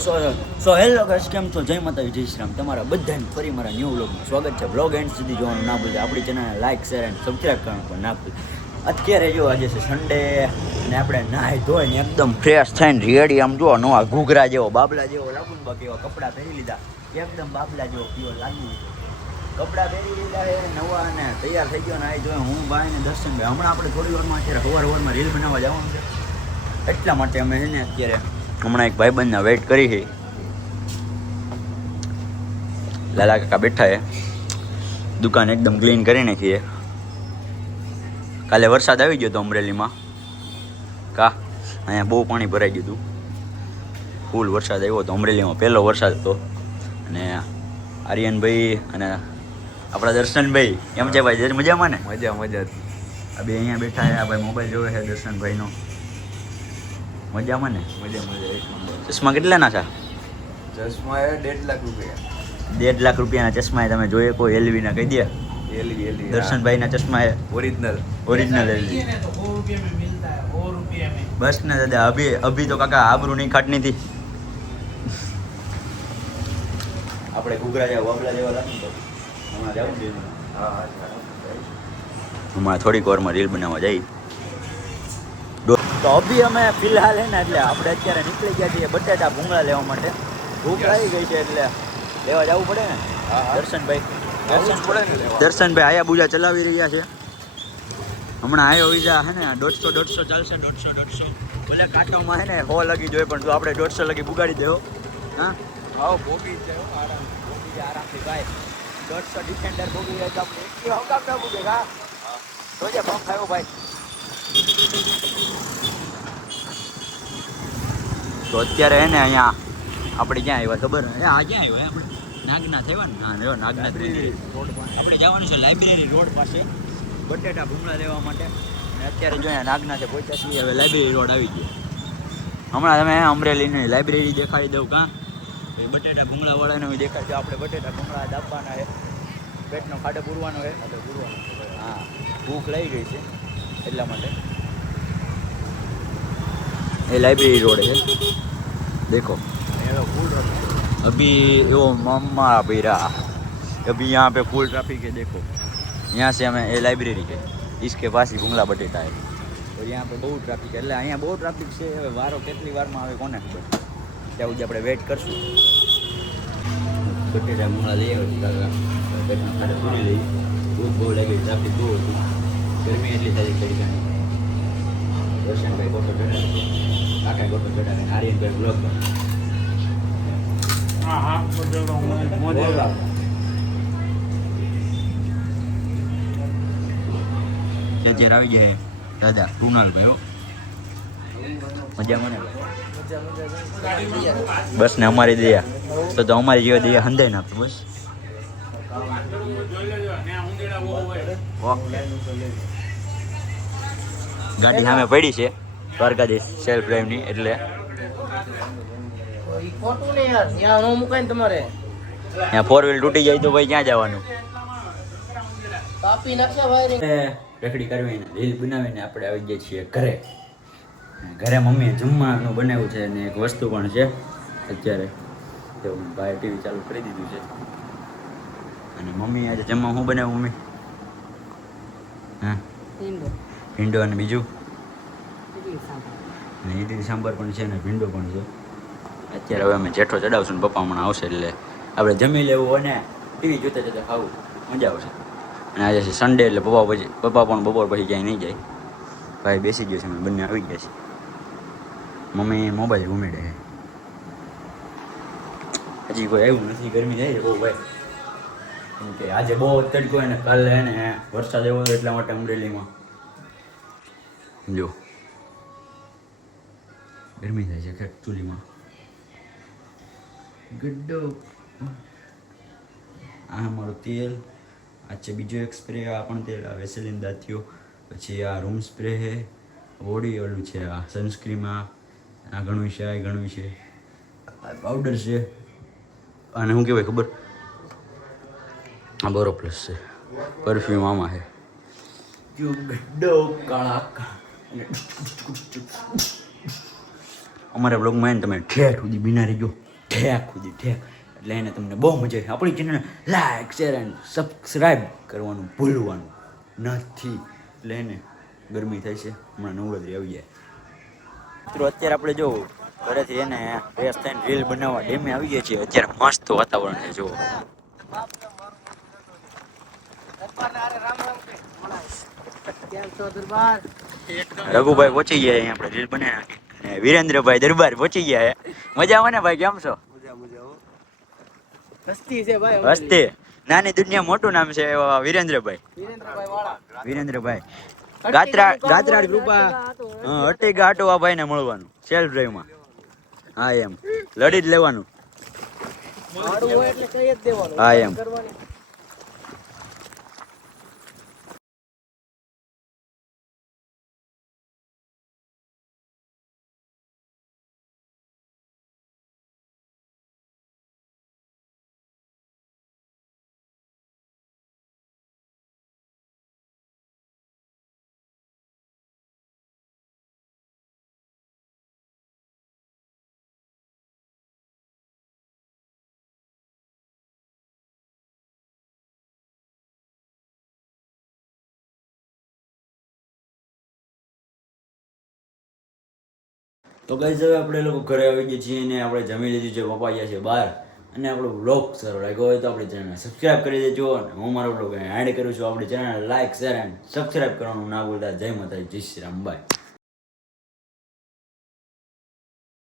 So hello guys, કેમ છો? જય માતાજી, જય શ્રી રામ. તમારા બધાને ફરી મારા ન્યૂ વ્લોગમાં સ્વાગત છે. વ્લોગ એન્ડ સુધી જોવાનું ના ભૂલતા, આપણી ચેનલને લાઇક શેર એન્ડ સબસ્ક્રાઈબ કરવાનું પણ ના ભૂલતા. અત્યારે જો આજે છે સન્ડે અને આપણે નાહી ધોઈને એકદમ ફ્રેશ થઈને રેડી, આમ જો નવા ઘૂઘરા જેવો બાબલા જેવો લાગુ ને, બાકી એવા કપડાં પહેરી લીધા, એકદમ બાબલા જેવો પીવો લાગુ. કપડાં પહેરી લીધા છે નવા અને તૈયાર થઈ ગયો. નાહી ધોઈને હું ભાઈ ને દર્શનભાઈ હમણાં આપણે થોડી વારમાં અત્યારે સવારમાં રીલ બનાવવા જવાનું છે, એટલા માટે અમે છે ને અત્યારે હમણાં એક ભાઈબંધના વેઇટ કરી છે. લાલા કાકા બેઠા છે, દુકાન એકદમ ક્લીન કરી નાખીએ. કાલે વરસાદ આવી ગયો હતો અમરેલીમાં, કા અહીંયા બહુ પાણી ભરાઈ ગયું હતું, ફૂલ વરસાદ આવ્યો હતો અમરેલીમાં, પહેલો વરસાદ હતો. અને આર્યનભાઈ અને આપણા દર્શનભાઈ એમ છે ભાઈ, મજામાં ને? મજા આ બે અહીંયા બેઠા છે, આ ભાઈ મોબાઈલ જોવે છે દર્શનભાઈનો. મજામાં ને? મજા એક નંબર. ચશ્મા કેટલાના છે? ચશ્મા એ 1.5 લાખ રૂપિયા. 1.5 લાખ રૂપિયાના ચશ્મા તમે જોઈએ કોઈ એલવીના કહી દે? એલી દર્શનભાઈના ચશ્મા એ ઓરિજિનલ એલવી. બસ ને દાદા, અભી તો કાકા આબરૂ નહીં ખાટની હતી. આપણે ઘૂઘરા જેવા વાબલા જેવા લાગે તો હમણાં જવું જોઈએ. હમણાં થોડીક વારમાં રીલ બનાવવા જઈએ. તો અભી અમે ફિલહાલ હે ને એટલે આપણે અત્યારે નીકળી ગયા છીએ બટેટા ભૂંગળા લેવા માટે. ભૂખ લાગી ગઈ છે એટલે લેવા જવું પડે ને. દર્શનભાઈ આયા બુજા ચલાવી રહ્યા છે. હમણાં આયો વિઝા હે ને 150 ચાલશે. 150 ભલે કાંટોમાં હે ને 100 લગી જોઈએ, પણ તું આપણે 150 લગી બુગાડી દેવો. હા ભોગી જાય આરામથી ભાઈ. 150 ડિફેન્ડર ભોગી જાય તો આપણે એકથી હકામ ના ભોગે. હા જોજે પંપ આવ્યો ભાઈ. તો અત્યારે હે ને અહીંયા આપણે ક્યાં આવ્યા ખબર? આ ક્યાં આવ્યો આપણે? નાગના થયા ને? હા નાગના આપણે જવાનું છે લાઇબ્રેરી રોડ પાસે બટેટા ભૂંગળા લેવા માટે. અને અત્યારે જો અહીંયા નાગના છે પહોંચ્યા છીએ, હવે લાઇબ્રેરી રોડ આવી ગયો. હમણાં તમે અમરેલીની લાઇબ્રેરી દેખાડી દઉં. કાં એ બટેટા ભૂંગળા વાળાને દેખાડી દો. આપણે બટેટા ભૂંગળા દાબવાના છે, પેટનો ખાડો પૂરવાનો છે. હા ભૂખ લાગી ગઈ છે એટલા માટે. ये लाइब्रेरी रोड है, देखो अभी वो मम्मा अभी रहा, अभी यहाँ पे फुल ट्रैफिक है. देखो यहाँ से हमें ये लाइब्रेरी है, इसके पास ही भूंगला बटेटा है. और यहाँ पे बहुत ट्रैफिक है, એટલે અહીંયા બહુ ટ્રાફિક છે. હવે વારો કેટલી વારમાં આવે કોને ખબર. ત્યાં સુધી આપણે વેઇટ કરશું. બટેટા ભૂંગળા લઈ આવ્યો પેટના ખાડે પૂરી લઈ. ભૂખ બહુ લાગી, ટ્રાફિક બહુ હતું, ગરમી એટલી થાય કરી જાણી. દર્શનભાઈ ગોટો ચડાવે, કાકા ગોટો ચડાવે, આર્યનભાઈ બ્લોગ બને. અત્યારે આવી જાય દાદા કૃણાલભાઈ. મજા મને બસ ને અમારી દયા તો અમારી જેવા દયા હંધાઈ નાખતો બસ. ગાડી સામે પડી છે દ્વારકાધીશ સેલ્ફ ડ્રાઈવની, એટલે ત્યાં 4 વ્હીલ તૂટી જાય તો ભાઈ ક્યાં જવાનું? રખડી કરવીને રીલ બનાવીને આપણે આવી ગયા છીએ ઘરે. ઘરે મમ્મીએ જમવાનું બનાવ્યું છે અને એક વસ્તુ પણ છે અત્યારે તો ભાઈ ટીવી ચાલુ કરી દીધું છે. અને મમ્મી આજે જમવા શું બનાવ્યું મમ્મી? હા ભીંડો અને બીજું અને ઈડલી સાંભાર પણ છે ને ભીંડો પણ છે. અત્યારે હવે અમે જેઠો ચડાવશું ને પપ્પા હમણાં આવશે એટલે આપણે જમી લેવું અને ટીવી જોતા જોતા ખાવું, મજા આવશે. અને આજે છે સન્ડે એટલે પપ્પા પણ બપોર પછી ક્યાંય નહીં જાય. ભાઈ બેસી ગયો છે, અમે બંને આવી ગયા છે. મમ્મી મોબાઈલ ઘૂમેડે છે, હજી કોઈ આવ્યું નથી. ગરમી જાય છે બહુ ભાઈ, કેમ કે આજે બહુ તડકો હોય ને કાલે ને વરસાદ આવ્યો હતો એટલા માટે અમરેલીમાં જો ગરમી થાય છે એકચ્યુઅલીમાં. ગड्ढो આ અમારું તેલ, આ છે બીજો એક સ્પ્રે, આ પણ તેલ, આ વેસેલિન દાંતીઓ, પછી આ રૂમ સ્પ્રે છે, બોડી ઓલું છે, આ સનસ્ક્રીમ, આ ઘણું છે, આ ઘણું છે, આ પાવડર છે, અને શું કહેવાય ખબર? આ બોરો પ્લસ છે, પરફ્યુમ આમાં છે. જો ગड्ढो કાળા અમારા બ્લોગમાં તમે ઠેઠ સુધી બિના રહી ગયો. ઠેક સુધી ઠેક. એટલે એને તમને બહુ મજા આવે. આપણી ચેનલને લાઈક શેર એન્ડ સબસ્ક્રાઈબ કરવાનું ભૂલવાનું નથી. એટલે એને ગરમી થાય છે, હમણાં નવરાત્રી આવી જાય. મિત્રો અત્યારે આપણે જો ઘરેથી એને ફ્રેશ થઈને રીલ બનાવવા ડેમે આવી ગયા છીએ. અત્યારે મસ્ત વાતાવરણ છે જો. રઘુભાઈ પહોંચી ગયા અહીંયા આપણે રીલ બનાવી નાખી. અને વિરેન્દ્રભાઈ દરબાર પહોંચી ગયા છે. મજા આવે ને ભાઈ? કેમ છો? હસ્તી નાની દુનિયા મોટું નામ છે એવા વિરેન્દ્રભાઈ. વિરેન્દ્રભાઈ ગાત્રા કૃપા અટી ગાટો આ ભાઈને મળવાનું સેલ્ફ ડ્રાઈવમાં. હા એમ લડી જ લેવાનું. હા એમ તો ગાઈસ હવે આપણે લોકો ઘરે આવી ગયા છીએ અને આપણે જમી લીધું છે. પપ્પા ગયા છે બહાર. અને આપણો વ્લોગ સારો લાગ્યો હોય તો આપણી ચેનલને સબસ્ક્રાઈબ કરી દેજો. અને હું મારો વ્લોગ એડ કરું છું. આપણી ચેનલને લાઈક શેર એન્ડ સબસ્ક્રાઈબ કરવાનું ના ભૂલતા. જય માતાજી, જય શ્રી રામ, બાય.